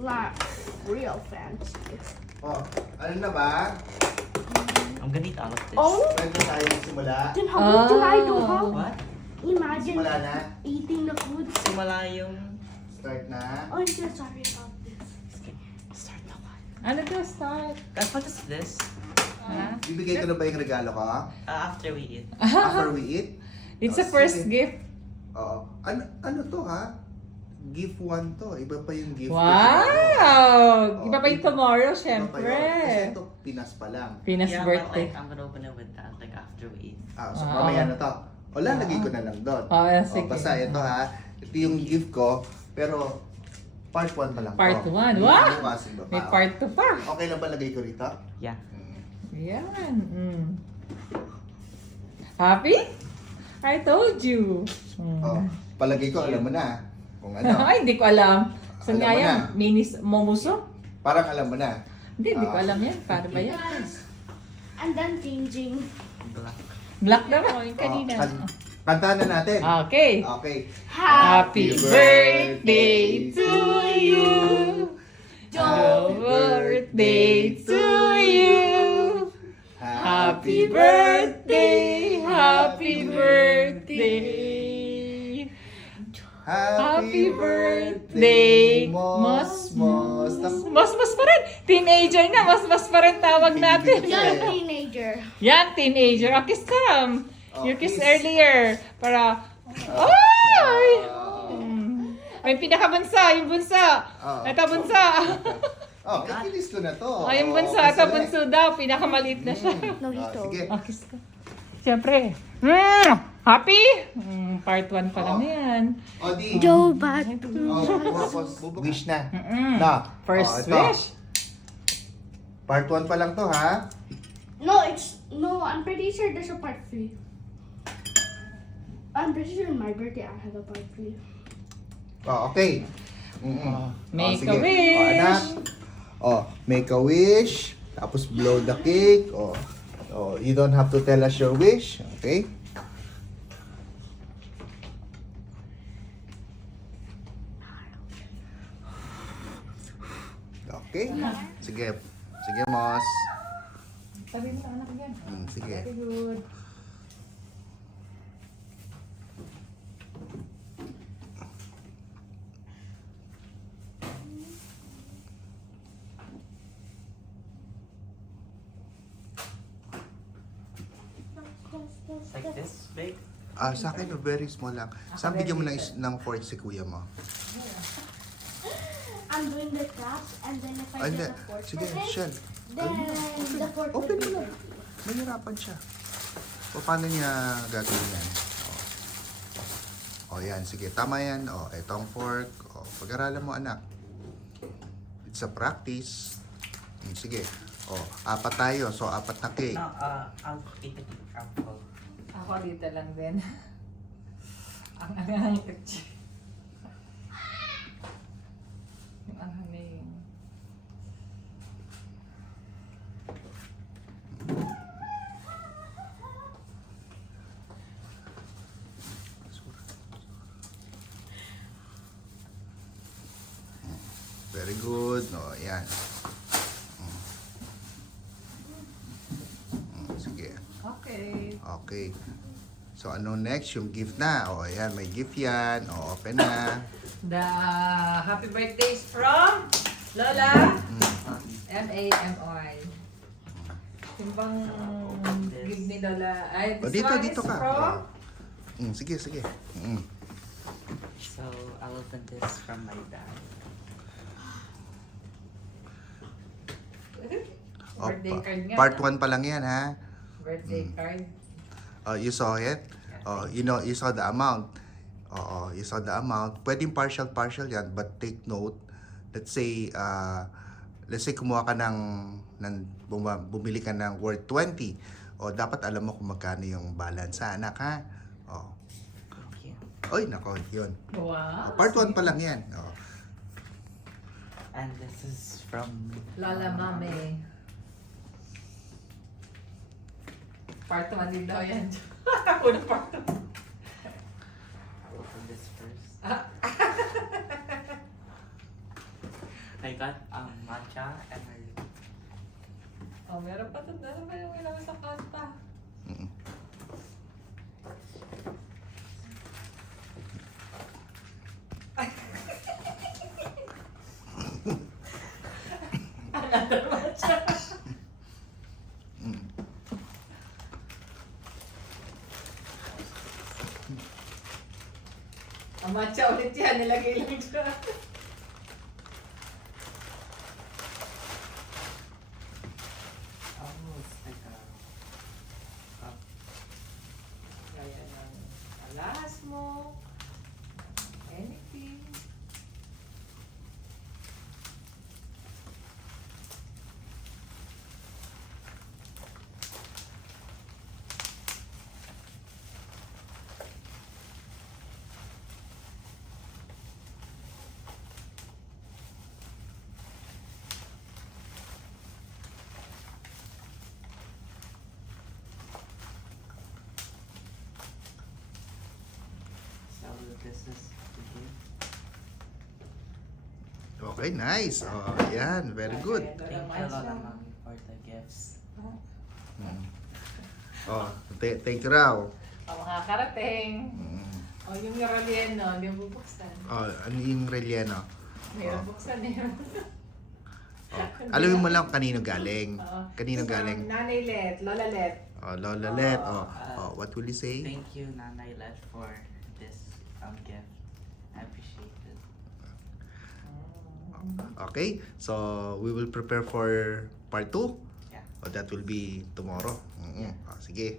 like real fancy. Oh, ano na ba? I'm gonna eat all of this. Oh, Pwede na tayo magsimula? then how would you I do, huh? What? Imagine Simula na? eating the food. Simula yung... Start na? Oh, I'm so sorry about this. Start na ba? Ano to, start? What is this? Ha? Bibigay ko na ba yung regalo ko? After we eat. After we eat? It's Oh, a first sige. gift. Oo. Ano to ha? Gift 1 to. Iba pa yung gift 2. Wow! Oh, Iba pa yung tomorrow, Iba pa syempre. yun. Kasi ito, Pinas pa lang. Pinas Yeah, birthday. but like, I'm gonna open it with that, like after we eat. So Ah. mamaya na to. O, lalagay ko na lang doon. Sige. Basta ito ha. Ito yung gift ko. Pero, part 1 pa lang to. Part 1. Hindi Wow! bukas, iba pa. May part 2 pa. Okay lang ba lagay ko rito? Yeah. Yan. Happy? I told you. Oh, palagay ko, alam mo na. Kung ano. Ay, hindi ko alam. Saan Alam nga mo yan? na. Minis Momuso? Parang alam mo na. Hindi ko alam yan. Paano ba yan? And then changing. Black. Black naman. Yung kanina. Kantahan na natin. Okay. Okay. Happy birthday to you. Happy birthday to you. Happy birthday. Happy birthday. Happy birthday, Mosmos. Mosmos pa rin. Teenager na. Mosmos pa rin tawag natin. Young teenager. Yan, teenager. A kiss come. You kiss kiss. earlier. Para... Ay! May pinakabunsa. Yung bunsa. Ito bunsa. Oh, kikinis ko na to. Ay, yung bunsa. Ito bunso daw. Pinakamaliit na siya. No, he told. Sige. A kiss ka. Siyempre. Happy? Part 1 pa lang yan. O, di. Joe, but Wish na. Mm. Na. First ito. wish. Part 1 pa lang to, ha? no. I'm pretty sure there's a part 3. I'm pretty sure on my birthday I have a part 3. Oh, okay. Make sige. a wish. Anak. Make a wish. Tapos blow the cake. You don't have to tell us your wish. Okay? Okay? Sige. Sige, Mos. Sabi mo sa anak yan. Sige. Very good. Like this big? Sa akin, very small lang. Saan bigyan mo ng fork si kuya mo? I'm doing the traps and then if I Hindi. get a fork Sige, for him, Shell. then the fork Open would mo be na. Mahirapan siya. Paano niya gagawin yan? Yan. Sige, tama yan. Itong fork. Pag-aralan mo, anak. It's a practice. Sige. 4 tayo. So, 4 na cake. No, I'll eat it apple. Ako dito lang din. Ang angang picture. Yung ano na yung... Very good. Yan. Sige. Okay. Okay. So, ano next? Yung gift na. Yan. May gift yan. Open na. The happy birthdays from Lola M-A-M-O-I. Yung bang give ni Lola. Ay, this one Dito is ka. from... Sige. So, I'll open this from my dad. Birthday card nga. Part 1 pa lang yan, ha? Birthday card. You saw it? You saw the amount. You saw the amount. Pwedeng partial yan, but take note. Let's say kumuha ka bumili ka ng worth 20. Dapat alam mo kung magkano yung balance sa anak, ha? Oy, nako, yun. Wow. Part 1 pa lang yan. And this is from Lola Mami. Part 1 din daw yan. Unang part 1. I'll open this first. I got matcha and I Oh, meron pa doon. Meron pa yung ilang sa kanta. Mm. Another matcha. Mm. Ang matcha ulit yan. Nilagay lang siya. almost like a cup. Kaya ng alas mo. Anything. So this is the gift. Okay, nice. Oh, yan. Very good. Thank you Lola Mommy for the gifts. Mm. Oh, thank you raw. Oh, makakarating. Mm. Oh, yung relleno, hindi mo bubuksan. Oh, ano yung relleno? Mayroon buksan eh. Oh. Alamin mo lang kanino galing. Oo. Kanino galing? Nanay Let, Lola Let. Oh, Lola Let. Oh, what will you say? Thank you Nanay Let for this gift. I appreciate it. Okay, so we will prepare for part 2. Yeah. Oh, that will be tomorrow. Sige.